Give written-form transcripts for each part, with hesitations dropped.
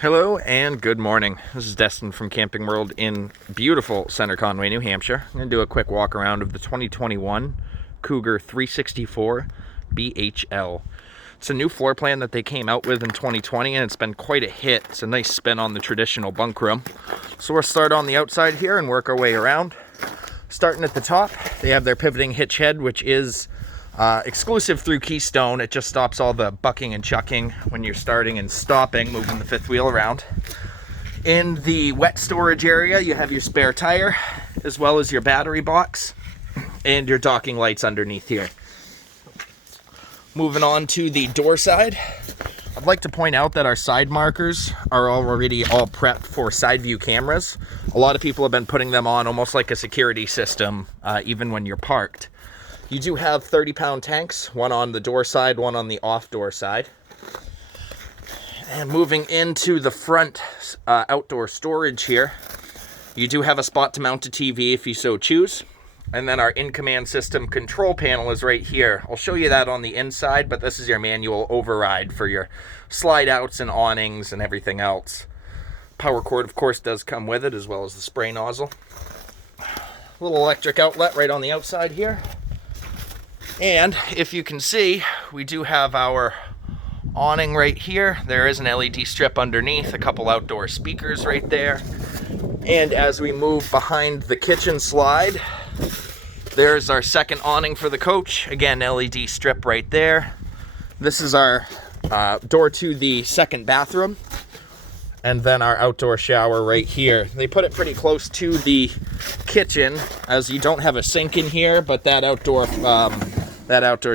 Hello and good morning. This is Destin from Camping World in beautiful Center Conway, New Hampshire. I'm going to do a quick walk around of the 2021 Cougar 364 BHL. It's a new floor plan that they came out with in 2020 and it's been quite a hit. It's a nice spin on the traditional bunk room. So we'll start on the outside here and work our way around. Starting at the top, they have their pivoting hitch head, which is exclusive through Keystone. It just stops all the bucking and chucking when you're starting and stopping, moving the fifth wheel around. In the wet storage area, you have your spare tire, as well as your battery box, and your docking lights underneath here. Moving on to the door side, I'd like to point out that our side markers are already all prepped for side view cameras. A lot of people have been putting them on almost like a security system, even when you're parked. You do have 30-pound tanks, one on the door side, one on the off-door side. And moving into the front outdoor storage here, you do have a spot to mount a TV if you so choose. And then our in-command system control panel is right here. I'll show you that on the inside, but this is your manual override for your slide outs and awnings and everything else. Power cord, of course, does come with it, as well as the spray nozzle. Little electric outlet right on the outside here. And if you can see, we do have our awning right here. There is an LED strip underneath, a couple outdoor speakers right there. And as we move behind the kitchen slide, there's our second awning for the coach. Again, LED strip right there. This is our door to the second bathroom. And then our outdoor shower right here. They put it pretty close to the kitchen, as you don't have a sink in here, but that outdoor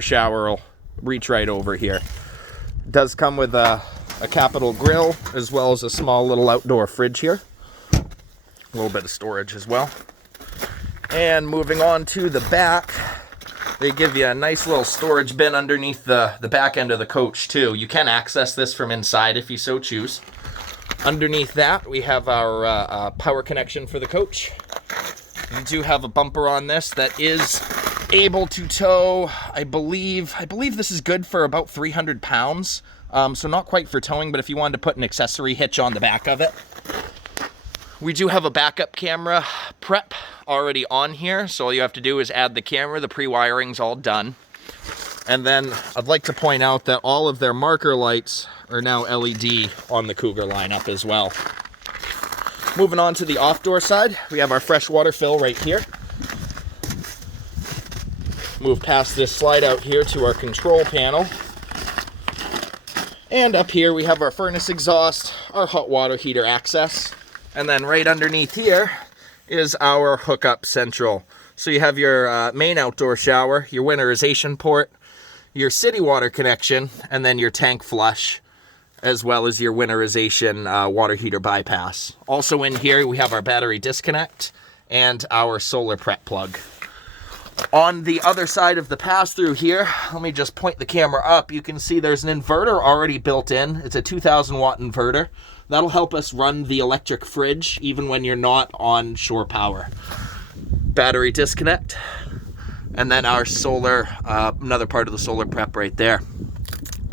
shower will reach right over here. It does come with a capital grill, as well as a small little outdoor fridge here. A little bit of storage as well. And moving on to the back, they give you a nice little storage bin underneath the back end of the coach too. You can access this from inside if you so choose. Underneath that, we have our power connection for the coach. You do have a bumper on this that is able to tow, I believe this is good for about 300 pounds. So not quite for towing, but if you wanted to put an accessory hitch on the back of it. We do have a backup camera prep already on here, so all you have to do is add the camera. The pre-wiring's all done. And then I'd like to point out that all of their marker lights are now LED on the Cougar lineup as well. Moving on to the off-door side, we have our freshwater fill right here. Move past this slide out here to our control panel. And up here we have our furnace exhaust, our hot water heater access. And then right underneath here is our hookup central. So you have your main outdoor shower, your winterization port, your city water connection, and then your tank flush, as well as your winterization water heater bypass. Also in here we have our battery disconnect and our solar prep plug. On the other side of the pass-through here, let me just point the camera up. You can see there's an inverter already built in. It's a 2,000 watt inverter. That'll help us run the electric fridge even when you're not on shore power. Battery disconnect. And then our solar, another part of the solar prep right there.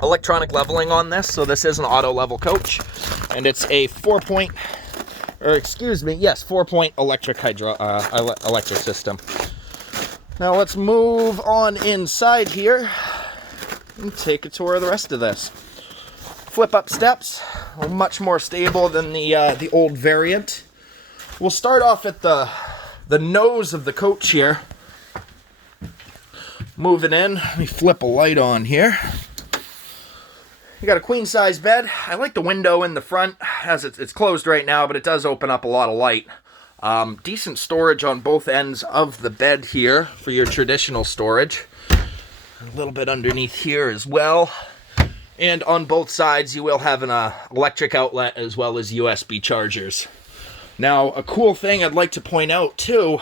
Electronic leveling on this, so this is an auto level coach. And it's a 4-point electric electric system. Now let's move on inside here and take a tour of the rest of this. Flip up steps, much more stable than the old variant. We'll start off at the nose of the coach here. Moving in, let me flip a light on here. You got a queen size bed. I like the window in the front, as it's closed right now, but it does open up a lot of light. Decent storage on both ends of the bed here for your traditional storage. A little bit underneath here as well. And on both sides you will have an electric outlet as well as USB chargers. Now a cool thing I'd like to point out too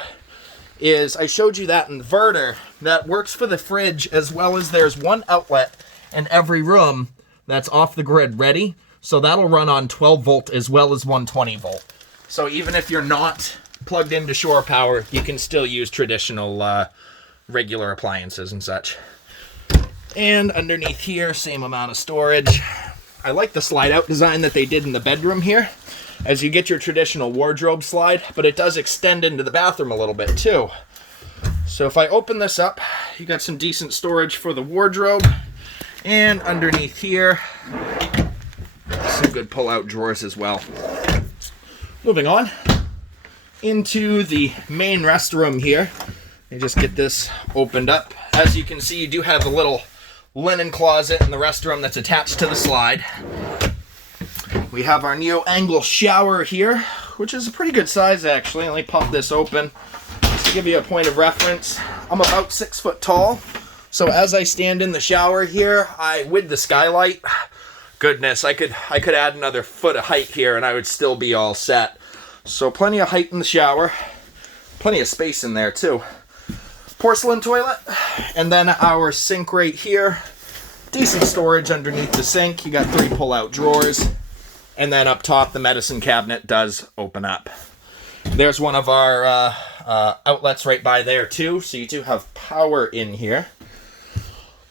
is I showed you that inverter that works for the fridge, as well as there's one outlet in every room that's off the grid ready. So that'll run on 12 volt as well as 120 volt. So even if you're not plugged into shore power, you can still use traditional regular appliances and such. And underneath here, same amount of storage. I like the slide out design that they did in the bedroom here, as you get your traditional wardrobe slide, but it does extend into the bathroom a little bit too. So if I open this up, you got some decent storage for the wardrobe, and underneath here, some good pull-out drawers as well. Moving on into the main restroom here. You just get this opened up. As you can see, you do have a little linen closet in the restroom that's attached to the slide. We have our neo-angle shower here, which is a pretty good size actually. Let me pop this open just to give you a point of reference. I'm about 6 foot tall, so as I stand in the shower here, with the skylight, goodness, I could add another foot of height here and I would still be all set. So plenty of height in the shower, plenty of space in there too. Porcelain toilet, and then our sink right here. Decent storage underneath the sink. You got 3 pull-out drawers, and then up top the medicine cabinet does open up. There's one of our outlets right by there too, so you do have power in here.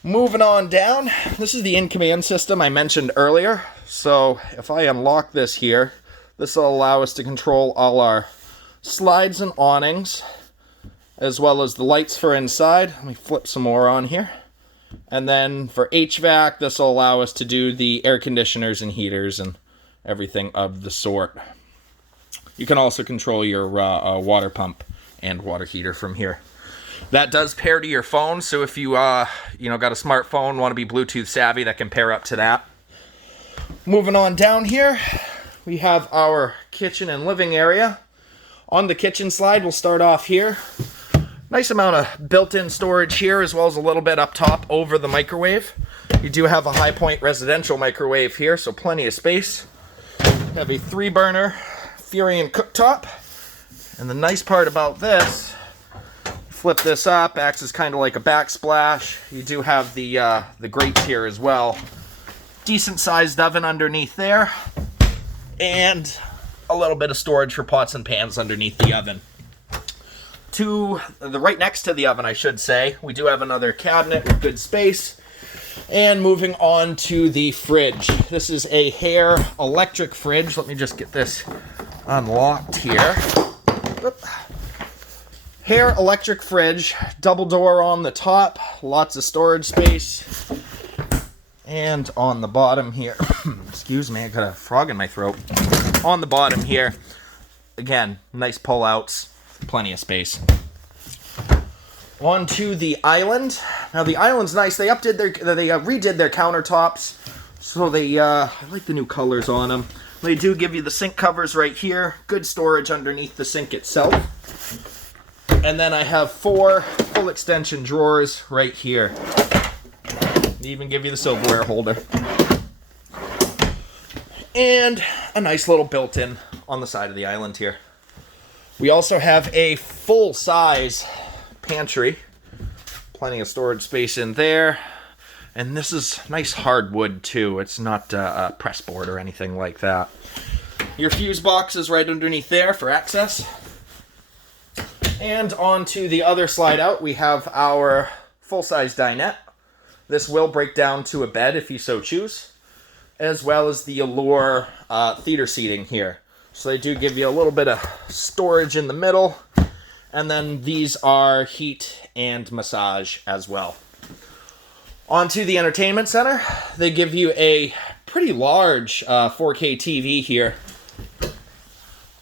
Moving on down, this is the in-command system I mentioned earlier. So if I unlock this here, this will allow us to control all our slides and awnings, as well as the lights for inside. Let me flip some more on here. And then for HVAC, this will allow us to do the air conditioners and heaters and everything of the sort. You can also control your water pump and water heater from here. That does pair to your phone, so if you got a smartphone, want to be Bluetooth savvy, that can pair up to that. Moving on down here, we have our kitchen and living area. On the kitchen slide, we'll start off here. Nice amount of built-in storage here, as well as a little bit up top over the microwave. You do have a High Point residential microwave here, so plenty of space. You have a 3-burner Furion cooktop. And the nice part about this, flip this up, acts as kind of like a backsplash. You do have the grates here as well. Decent sized oven underneath there. And a little bit of storage for pots and pans underneath the oven. Right next to the oven, I should say, we do have another cabinet with good space. And moving on to the fridge. This is a Hvac electric fridge. Let me just get this unlocked here. Hvac electric fridge, double door on the top, lots of storage space. And on the bottom here, excuse me, I got a frog in my throat. On the bottom here, again, nice pull-outs, plenty of space. On to the island. Now the island's nice. They redid their countertops, so I like the new colors on them. They do give you the sink covers right here. Good storage underneath the sink itself. And then I have 4 full extension drawers right here. They even give you the silverware holder. And a nice little built-in on the side of the island here. We also have a full-size pantry. Plenty of storage space in there. And this is nice hardwood too. It's not a press board or anything like that. Your fuse box is right underneath there for access. And on to the other slide out, we have our full-size dinette. This will break down to a bed if you so choose, as well as the Allure theater seating here. So they do give you a little bit of storage in the middle, and then these are heat and massage as well. Onto the entertainment center, they give you a pretty large 4K TV here.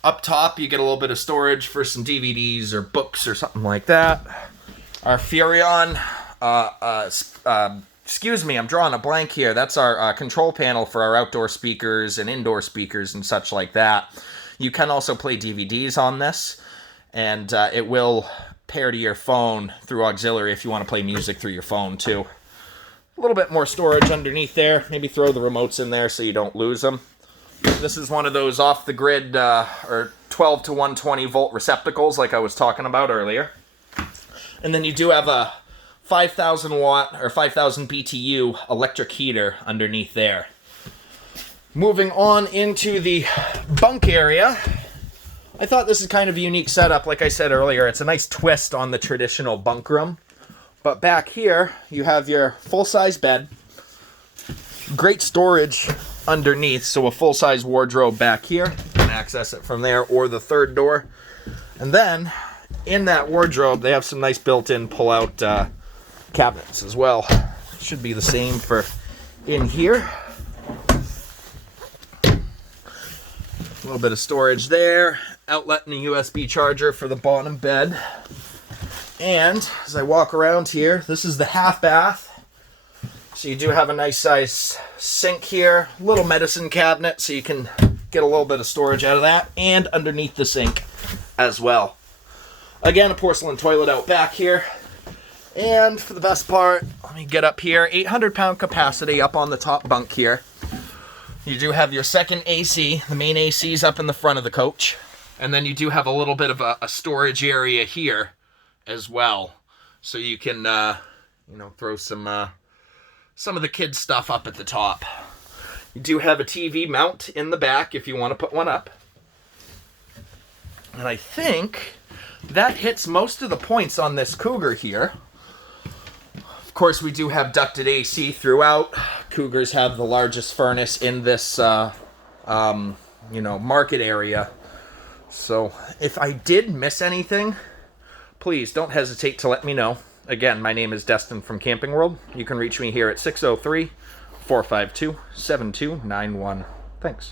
Up top, you get a little bit of storage for some DVDs or books or something like that. Our Furion, excuse me, I'm drawing a blank here. That's our control panel for our outdoor speakers and indoor speakers and such like that. You can also play DVDs on this, and it will pair to your phone through auxiliary if you want to play music through your phone too. A little bit more storage underneath there. Maybe throw the remotes in there so you don't lose them. This is one of those off-the-grid or 12 to 120 volt receptacles like I was talking about earlier. And then you do have a 5,000 watt or 5,000 BTU electric heater underneath there. Moving on into the bunk area. I thought this is kind of a unique setup. Like I said earlier, it's a nice twist on the traditional bunk room. But back here, you have your full-size bed. Great storage underneath, so a full-size wardrobe back here. You can access it from there or the third door. And then in that wardrobe, they have some nice built-in pull-out cabinets as well. Should be the same for in here. A little bit of storage there. Outlet and a USB charger for the bottom bed. And as I walk around here, this is the half bath. So you do have a nice size sink here, little medicine cabinet, so you can get a little bit of storage out of that, and underneath the sink as well. Again, a porcelain toilet out back here. And for the best part, let me get up here, 800-pound capacity up on the top bunk here. You do have your second AC, the main AC is up in the front of the coach. And then you do have a little bit of a storage area here as well. So you can, throw some of the kids' stuff up at the top. You do have a TV mount in the back if you want to put one up. And I think that hits most of the points on this Cougar here. Of course, we do have ducted AC throughout. Cougars have the largest furnace in this, market area. So if I did miss anything, please don't hesitate to let me know. Again, my name is Destin from Camping World. You can reach me here at 603-452-7291. Thanks.